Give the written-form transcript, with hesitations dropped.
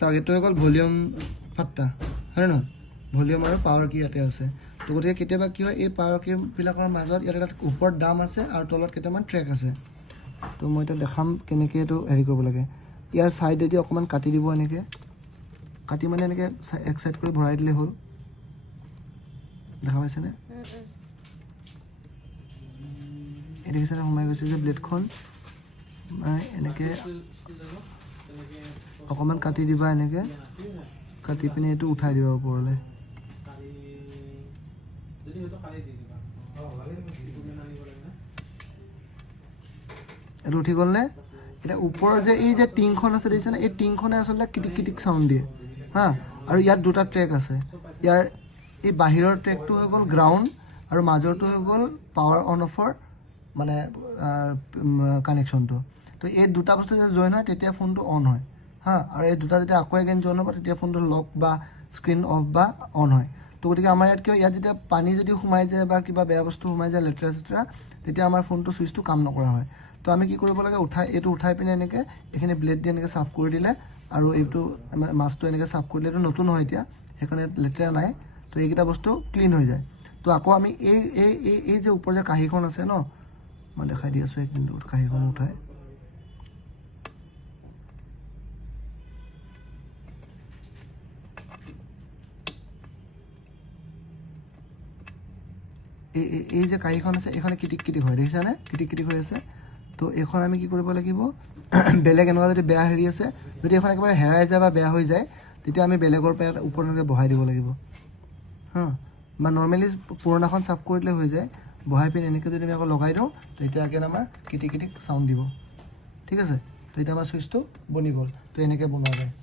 চাওক এইটো হৈ গ'ল ভলিউম ফাট্টা হয় নহয় ভলিউম আৰু পাৱাৰ কি ইয়াতে আছে তো গতিকে কেতিয়াবা কি হয় এই পাৱাৰ কিবিলাকৰ মাজত ইয়াত এটা ওপৰত দাম আছে আৰু তলত কেইটামান ট্ৰেক আছে তো মই এতিয়া দেখাম কেনেকৈ এইটো হেৰি কৰিব লাগে ইয়াৰ ছাইডেদি অকণমান কাটি দিব এনেকৈ কাটি মানে এনেকৈ এক চাইড কৰি ভৰাই দিলে হ'ল দেখা পাইছেনে এই দেখিছেনে সোমাই গৈছে যে ব্লেডখন এনেকৈ অকণমান কাটি দিবা এনেকৈ কাটি পিনে এইটো উঠাই দিবা ওপৰলৈ এইটো উঠি গ'লনে এতিয়া ওপৰৰ যে এই যে টিংখন আছে দেখিছেনে এই টিংখনে আচলতে কিটিক কিটিক চাউণ্ড দিয়ে হা আৰু ইয়াত দুটা ট্ৰেক আছে ইয়াৰ এই বাহিৰৰ ট্ৰেকটো হৈ গ'ল গ্ৰাউণ্ড আৰু মাজৰটো হৈ গ'ল পাৱাৰ অন অফৰ মানে কানেকশ্যনটো তো এই দুটা বস্তু যেতিয়া জইন হয় তেতিয়া ফোনটো অন হয় হা আৰু এই দুটা যেতিয়া আকৌ এগেইন জইন হ'ব তেতিয়া ফোনটো লক বা স্ক্ৰীন অফ বা অন হয় তো গতিকে আমাৰ ইয়াত কিয় ইয়াত যেতিয়া পানী যদি সোমাই যায় বা কিবা বেয়া বস্তু সোমাই যায় লেতেৰা চেতেৰা তেতিয়া আমাৰ ফোনটো ছুইচটো কাম নকৰা হয় তো আমি কি কৰিব লাগে এইটো উঠাই পিনে এনেকৈ এইখিনি ব্লেড দি এনেকৈ চাফ কৰি দিলে আৰু এইটো মাছটো এনেকৈ চাফ কৰি দিলে এইটো নতুন হয় এতিয়া সেইকাৰণে লেতেৰা নাই তো এইকেইটা বস্তু ক্লিন হৈ যায় তো আকৌ আমি এই যে ওপৰ যে কাঁহীখন আছে ন মই দেখাই দি আছোঁ এক মিনিট কাঁহীখন উঠাই এই যে কাঁহীখন আছে এইখনে কিটিক কিটিক হয় দেখিছানে কিটিক কিটিক হৈ আছে তো এইখন আমি কি কৰিব লাগিব বেলেগ এনেকুৱা যদি বেয়া হেৰি আছে যদি এইখন একেবাৰে হেৰাই যায় বা বেয়া হৈ যায় তেতিয়া আমি বেলেগৰ পৰা ওপৰত এনেকৈ বহাই দিব লাগিব হা বা নৰ্মেলি পুৰণাখন চাফ কৰি দিলে হৈ যায় বহাই পিনে এনেকৈ যদি আমি আকৌ লগাই দিওঁ তেতিয়া again আমাৰ কিটিক কিটিক চাউণ্ড দিব ঠিক আছে তো এতিয়া আমাৰ ছুইচটো বনি গ'ল তো এনেকৈ বনোৱা যায়